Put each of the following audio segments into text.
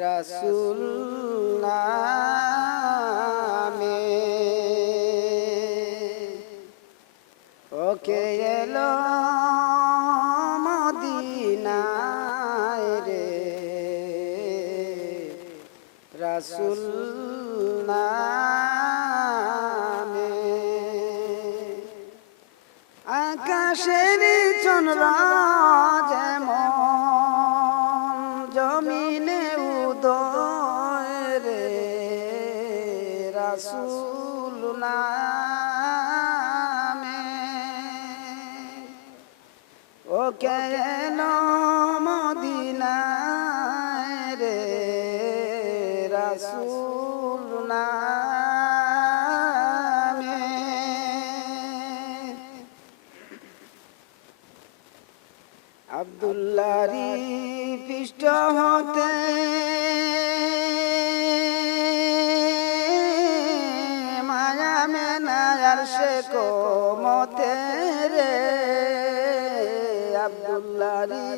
রসুল নামে ওকে এলো মদিনায় রে। রসুল নামে আকাশের চন্দ্র যেমন রাসুল নামে ও কেন মদিনায় রে রাসুল নামে আবদুল্লারি পৃষ্ঠ হতে কোমতে রে আবদুল্লারি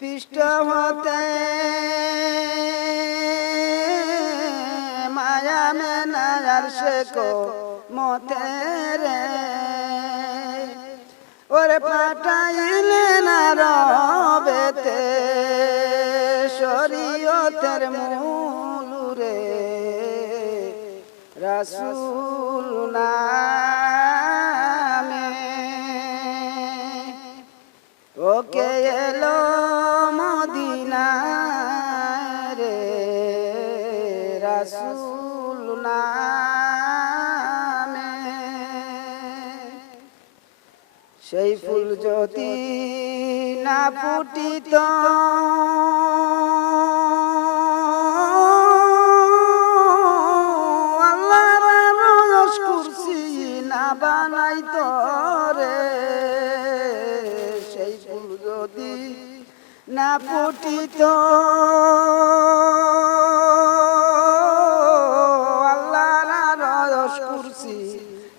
পৃষ্ঠ হতে মায়া মেনায়ার সে কোমতে রে ওরে পাঠাইলে না রবেতে শরীয়তের মূল রে। রাসূল নামে ওকে এলো মদিনায় রে রাসূল নামে সেই ফুল যদি না ফুটিত বানাইত রে সেই ফুল যদি না ফুটিত, আল্লাহর রস কুরসি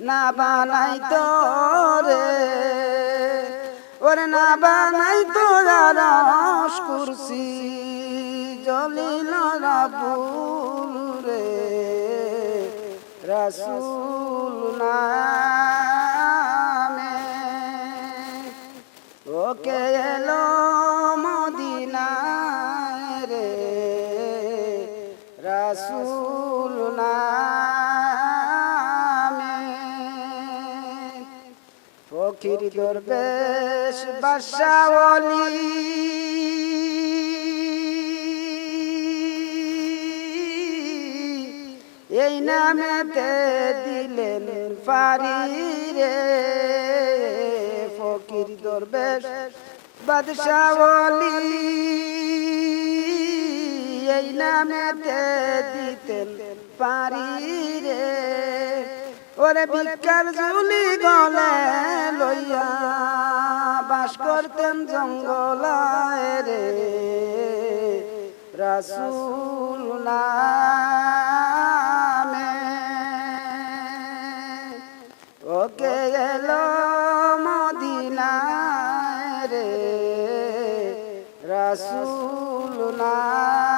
না ওরে না বানাইতো রস কুরসি, জলিল রাসূল নামে ওকে এলো মদিনায় রে রাসূল নামে। ফকির দরবেশ বাসাওয়ালি এই নামেতে দিলেন ফারি রে ফকির দরবেশ বাদশাওয়ালি এই নামেতে দিতেন পারি রে। ওরে বিকার জুলি গলে লইয়া বাস করতেন জঙ্গলায় রে। রাসূল ওকে মদিনায় রে রাসূল নামে